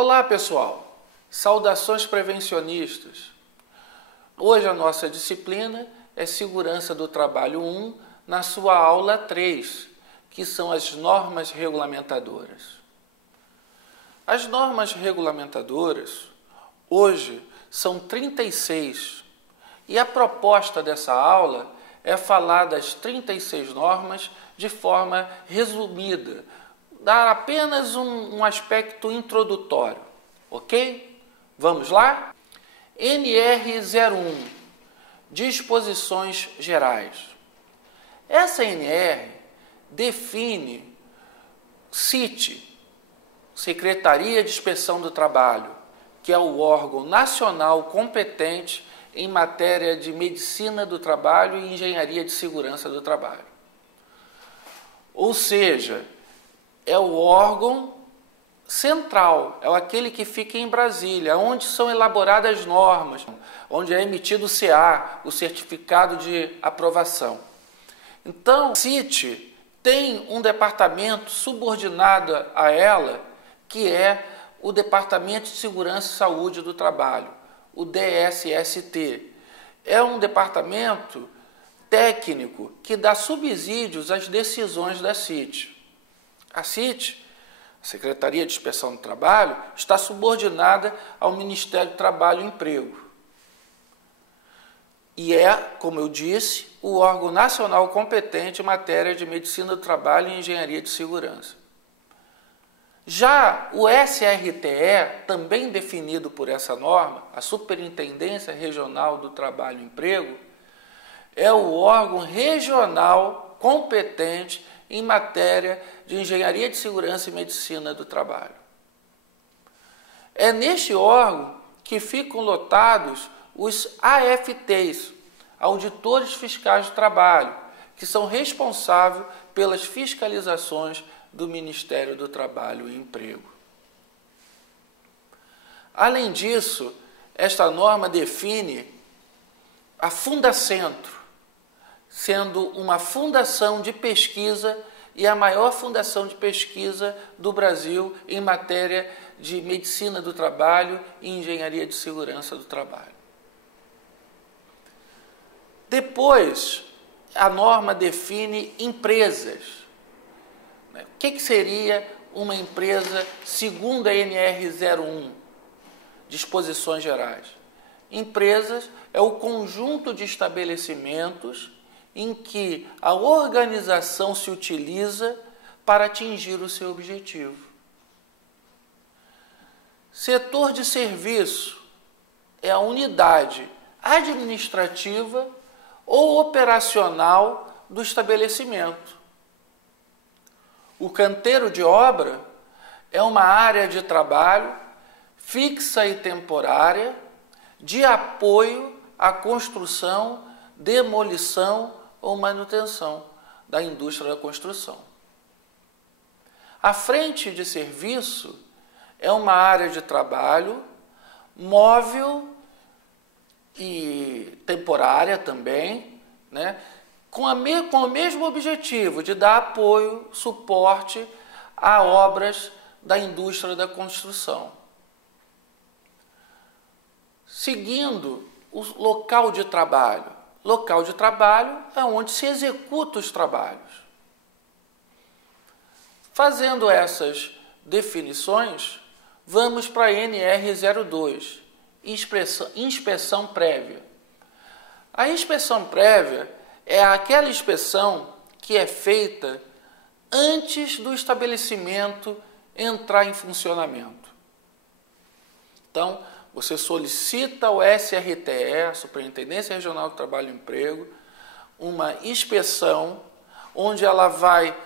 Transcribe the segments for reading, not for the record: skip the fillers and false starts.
Olá pessoal, saudações prevencionistas. Hoje a nossa disciplina é Segurança do Trabalho 1, na sua aula 3, que são as normas regulamentadoras. As normas regulamentadoras, hoje, são 36, e a proposta dessa aula é falar das 36 normas de forma resumida, dar apenas um aspecto introdutório, ok? Vamos lá? NR01, Disposições Gerais. Essa NR define CIT, Secretaria de Inspeção do Trabalho, que é o órgão nacional competente em matéria de medicina do trabalho e engenharia de segurança do trabalho. Ou seja, é o órgão central, é aquele que fica em Brasília, onde são elaboradas normas, onde é emitido o CA, o Certificado de Aprovação. Então, o CIT tem um departamento subordinado a ela, que é o Departamento de Segurança e Saúde do Trabalho, o DSST. É um departamento técnico que dá subsídios às decisões da CIT. A CIT, a Secretaria de Inspeção do Trabalho, está subordinada ao Ministério do Trabalho e Emprego. E é, como eu disse, o órgão nacional competente em matéria de medicina do trabalho e engenharia de segurança. Já o SRTE, também definido por essa norma, a Superintendência Regional do Trabalho e Emprego, é o órgão regional competente em matéria de engenharia de segurança e medicina do trabalho. É neste órgão que ficam lotados os AFTs, Auditores Fiscais do Trabalho, que são responsáveis pelas fiscalizações do Ministério do Trabalho e Emprego. Além disso, esta norma define a Fundacentro, sendo uma fundação de pesquisa e a maior fundação de pesquisa do Brasil em matéria de medicina do trabalho e engenharia de segurança do trabalho. Depois, a norma define empresas. O que seria uma empresa segundo a NR01, Disposições Gerais? Empresas é o conjunto de estabelecimentos em que a organização se utiliza para atingir o seu objetivo. Setor de serviço é a unidade administrativa ou operacional do estabelecimento. O canteiro de obra é uma área de trabalho fixa e temporária de apoio à construção, demolição ou manutenção da indústria da construção. A frente de serviço é uma área de trabalho móvel e temporária também, né? Com o mesmo objetivo de dar apoio, suporte a obras da indústria da construção. Seguindo o local de trabalho. Local de trabalho é onde se executa os trabalhos. Fazendo essas definições, vamos para a NR02, inspeção prévia. A inspeção prévia é aquela inspeção que é feita antes do estabelecimento entrar em funcionamento. Então, você solicita ao SRTE, a Superintendência Regional do Trabalho e Emprego, uma inspeção onde ela vai,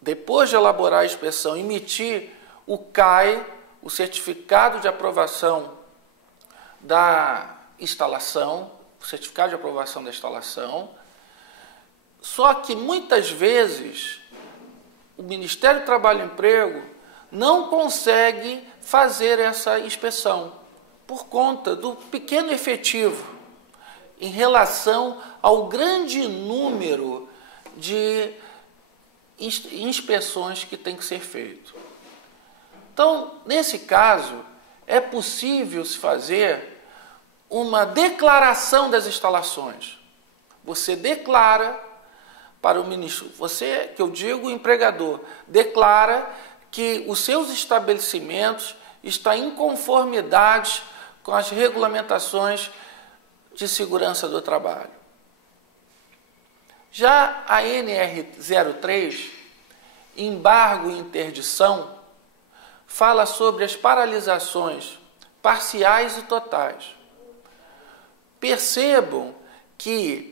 depois de elaborar a inspeção, emitir o CAI, o Certificado de Aprovação da Instalação, o Certificado de Aprovação da Instalação. Só que muitas vezes o Ministério do Trabalho e Emprego não consegue fazer essa inspeção por conta do pequeno efetivo em relação ao grande número de inspeções que tem que ser feito. Então, nesse caso, é possível se fazer uma declaração das instalações. Você declara para o ministro, você, que eu digo, o empregador, declara que os seus estabelecimentos estão em conformidade com as regulamentações de segurança do trabalho. Já a NR03, embargo e interdição, fala sobre as paralisações parciais e totais. Percebam que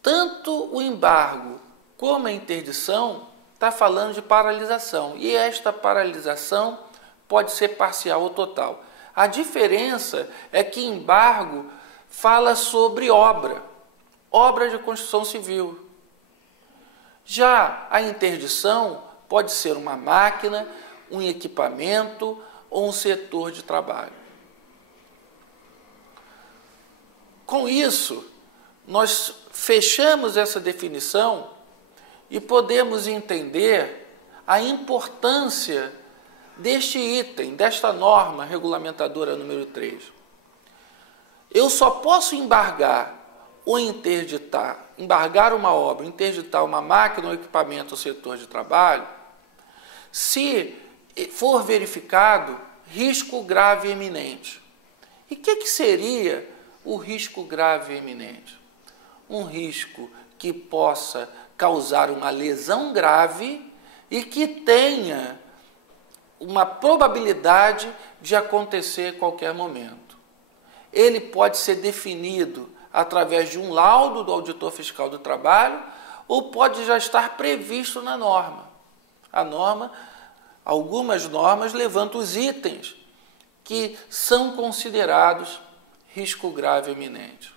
tanto o embargo como a interdição está falando de paralisação, e esta paralisação pode ser parcial ou total. A diferença é que embargo fala sobre obra de construção civil. Já a interdição pode ser uma máquina, um equipamento ou um setor de trabalho. Com isso, nós fechamos essa definição e podemos entender a importância deste item, desta norma regulamentadora número 3. Eu só posso embargar ou interditar, embargar uma obra, interditar uma máquina, um equipamento ou setor de trabalho, se for verificado risco grave e eminente. E o que seria o risco grave e eminente? Um risco que possa causar uma lesão grave e que tenha uma probabilidade de acontecer a qualquer momento. Ele pode ser definido através de um laudo do auditor fiscal do trabalho ou pode já estar previsto na norma. A norma, algumas normas levantam os itens que são considerados risco grave e eminente.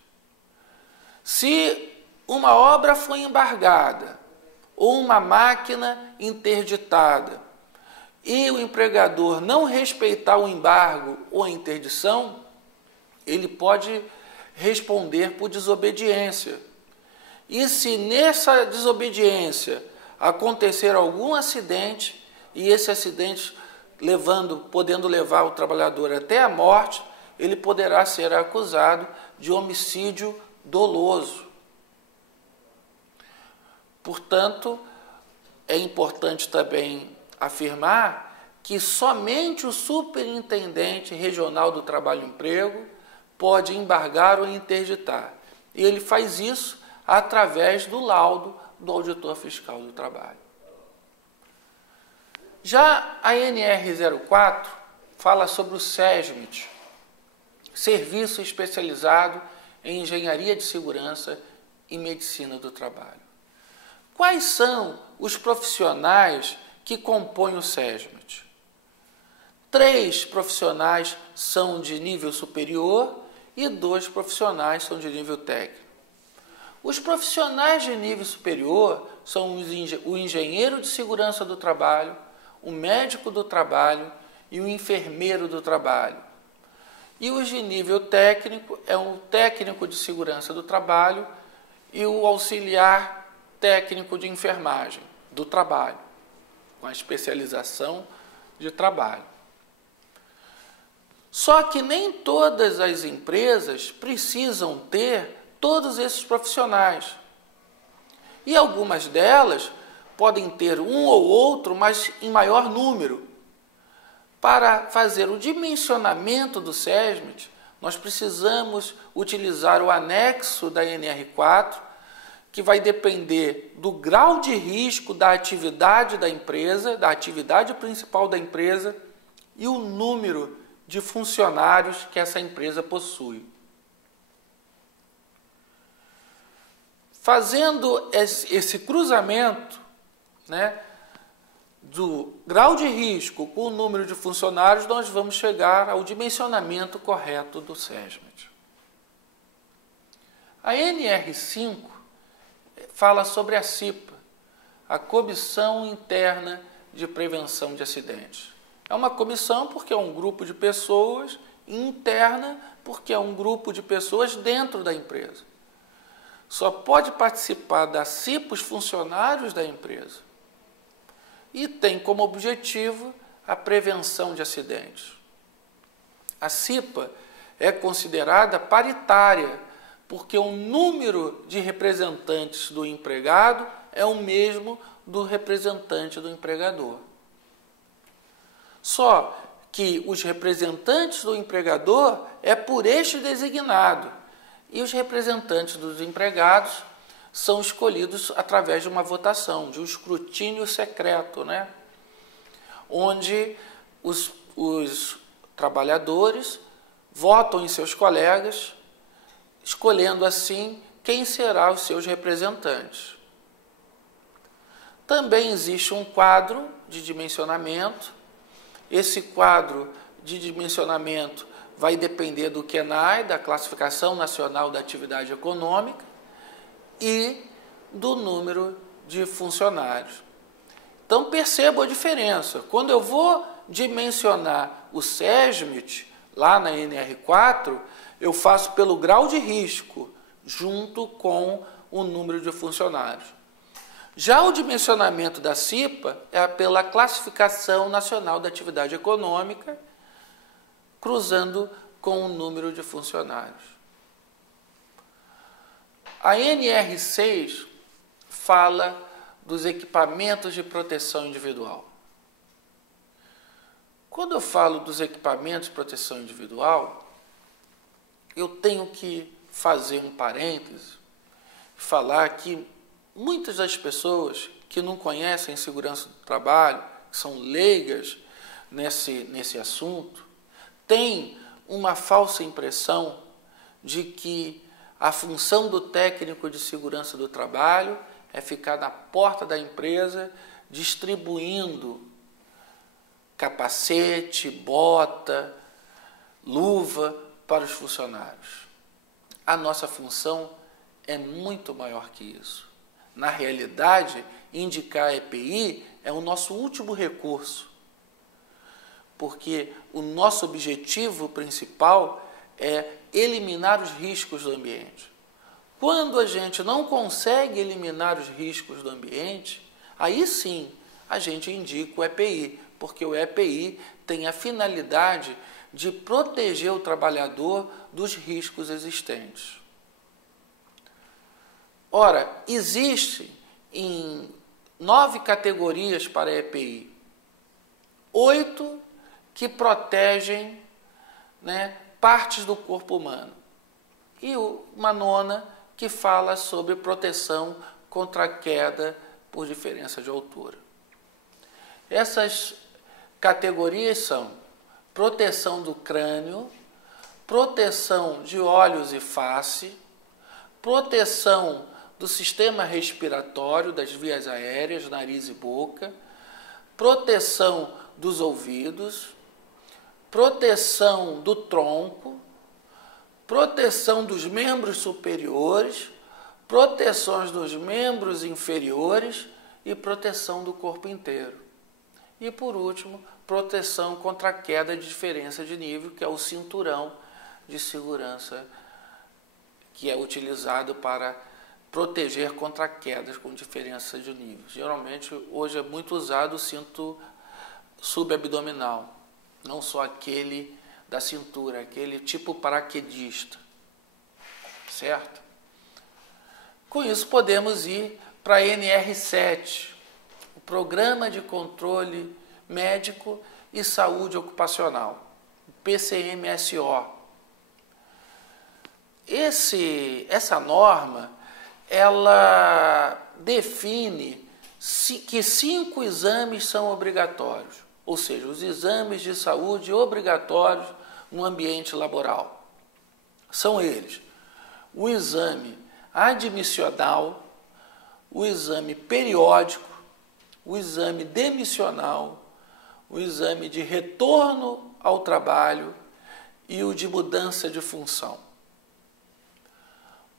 Se uma obra foi embargada ou uma máquina interditada e o empregador não respeitar o embargo ou a interdição, ele pode responder por desobediência. E se nessa desobediência acontecer algum acidente, e esse acidente podendo levar o trabalhador até a morte, ele poderá ser acusado de homicídio doloso. Portanto, é importante também afirmar que somente o superintendente regional do Trabalho e Emprego pode embargar ou interditar. E ele faz isso através do laudo do auditor fiscal do trabalho. Já a NR04 fala sobre o SESMIT, Serviço Especializado em Engenharia de Segurança e Medicina do Trabalho. Quais são os profissionais que compõem o SESMIT? 3 profissionais são de nível superior e 2 profissionais são de nível técnico. Os profissionais de nível superior são o engenheiro de segurança do trabalho, o médico do trabalho e o enfermeiro do trabalho. E os de nível técnico é o técnico de segurança do trabalho e o auxiliar técnico de enfermagem do trabalho, com a especialização de trabalho. Só que nem todas as empresas precisam ter todos esses profissionais. E algumas delas podem ter um ou outro, mas em maior número. Para fazer o dimensionamento do SESMIT, nós precisamos utilizar o anexo da NR4, que vai depender do grau de risco da atividade da empresa, da atividade principal da empresa e o número de funcionários que essa empresa possui. Fazendo esse cruzamento, do grau de risco com o número de funcionários, nós vamos chegar ao dimensionamento correto do SESMIT. A NR5 fala sobre a CIPA, a Comissão Interna de Prevenção de Acidentes. É uma comissão porque é um grupo de pessoas, interna porque é um grupo de pessoas dentro da empresa. Só pode participar da CIPA os funcionários da empresa. E tem como objetivo a prevenção de acidentes. A CIPA é considerada paritária, porque o número de representantes do empregado é o mesmo do representante do empregador. Só que os representantes do empregador é por este designado, e os representantes dos empregados são escolhidos através de uma votação, de um escrutínio secreto, né? Onde os trabalhadores votam em seus colegas, escolhendo assim quem será os seus representantes. Também existe um quadro de dimensionamento. Esse quadro de dimensionamento vai depender do QNAE, da Classificação Nacional da Atividade Econômica, e do número de funcionários. Então, perceba a diferença. Quando eu vou dimensionar o SESMIT, lá na NR4, eu faço pelo grau de risco, junto com o número de funcionários. Já o dimensionamento da CIPA é pela Classificação Nacional da Atividade Econômica, cruzando com o número de funcionários. A NR6 fala dos equipamentos de proteção individual. Quando eu falo dos equipamentos de proteção individual, eu tenho que fazer um parêntese, falar que muitas das pessoas que não conhecem segurança do trabalho, que são leigas nesse assunto, têm uma falsa impressão de que a função do técnico de segurança do trabalho é ficar na porta da empresa distribuindo capacete, bota, luva para os funcionários. A nossa função é muito maior que isso. Na realidade, indicar a EPI é o nosso último recurso, porque o nosso objetivo principal é eliminar os riscos do ambiente. Quando a gente não consegue eliminar os riscos do ambiente, aí sim a gente indica o EPI, porque o EPI tem a finalidade de proteger o trabalhador dos riscos existentes. Ora, existem em 9 categorias para a EPI, 8 que protegem, partes do corpo humano, e uma 9ª que fala sobre proteção contra a queda por diferença de altura. Essas categorias são proteção do crânio, proteção de olhos e face, proteção do sistema respiratório, das vias aéreas, nariz e boca, proteção dos ouvidos, proteção do tronco, proteção dos membros superiores, proteções dos membros inferiores e proteção do corpo inteiro. E, por último, proteção contra a queda de diferença de nível, que é o cinturão de segurança que é utilizado para proteger contra quedas com diferença de nível. Geralmente, hoje é muito usado o cinto subabdominal, não só aquele da cintura, aquele tipo paraquedista, certo? Com isso, podemos ir para a NR7, o Programa de Controle Médico e Saúde Ocupacional, o PCMSO. Essa norma, ela define que 5 exames são obrigatórios, ou seja, os exames de saúde obrigatórios no ambiente laboral. São eles: o exame admissional, o exame periódico, o exame demissional, o exame de retorno ao trabalho e o de mudança de função.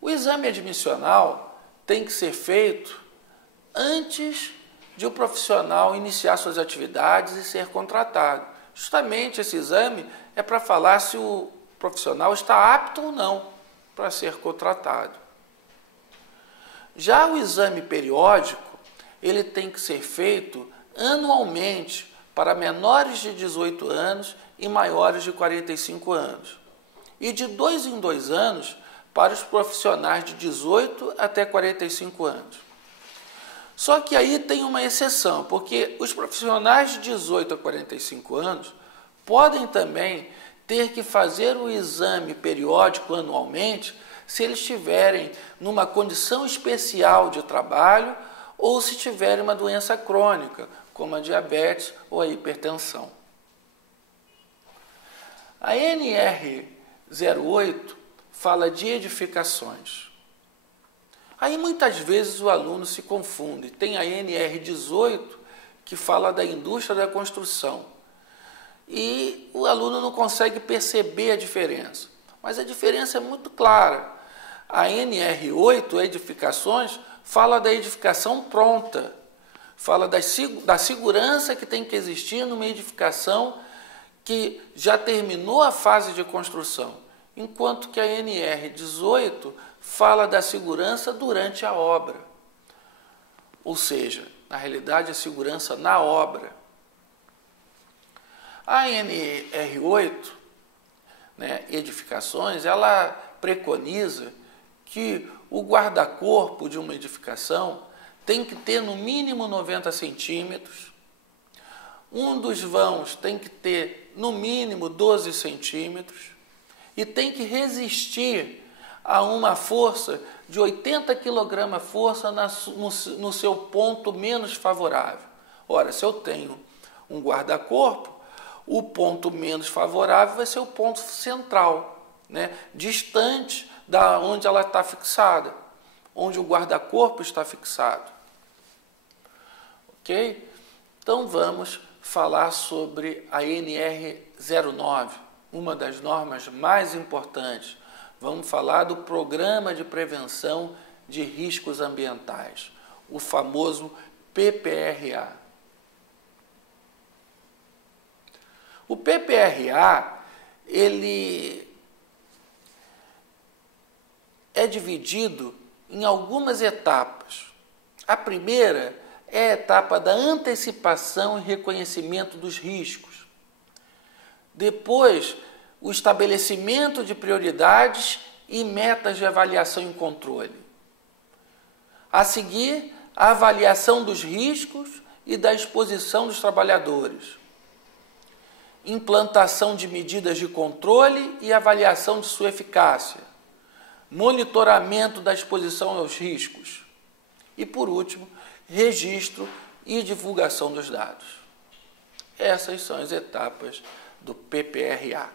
O exame admissional tem que ser feito antes de o profissional iniciar suas atividades e ser contratado. Justamente esse exame é para falar se o profissional está apto ou não para ser contratado. Já o exame periódico, ele tem que ser feito anualmente para menores de 18 anos e maiores de 45 anos, e de 2 em 2 anos para os profissionais de 18 até 45 anos. Só que aí tem uma exceção, porque os profissionais de 18 a 45 anos podem também ter que fazer o exame periódico anualmente se eles estiverem numa condição especial de trabalho ou se tiverem uma doença crônica, como a diabetes ou a hipertensão. A NR08 fala de edificações. Aí muitas vezes o aluno se confunde. Tem a NR18 que fala da indústria da construção. E o aluno não consegue perceber a diferença. Mas a diferença é muito clara. A NR8, edificações, fala da edificação pronta. Fala da segurança que tem que existir numa edificação que já terminou a fase de construção. Enquanto que a NR18 fala da segurança durante a obra. Ou seja, na realidade, a segurança na obra. A NR8, edificações, ela preconiza que o guarda-corpo de uma edificação tem que ter no mínimo 90 centímetros, um dos vãos tem que ter no mínimo 12 centímetros e tem que resistir a uma força de 80 kg-força no seu ponto menos favorável. Ora, se eu tenho um guarda-corpo, o ponto menos favorável vai ser o ponto central, distante da onde ela está fixada, onde o guarda-corpo está fixado. Ok? Então vamos falar sobre a NR09, uma das normas mais importantes. Vamos falar do Programa de Prevenção de Riscos Ambientais, o famoso PPRA. O PPRA, ele é dividido em algumas etapas. A primeira é a etapa da antecipação e reconhecimento dos riscos. Depois, o estabelecimento de prioridades e metas de avaliação e controle. A seguir, a avaliação dos riscos e da exposição dos trabalhadores. Implantação de medidas de controle e avaliação de sua eficácia. Monitoramento da exposição aos riscos. E, por último, registro e divulgação dos dados. Essas são as etapas do PPRA.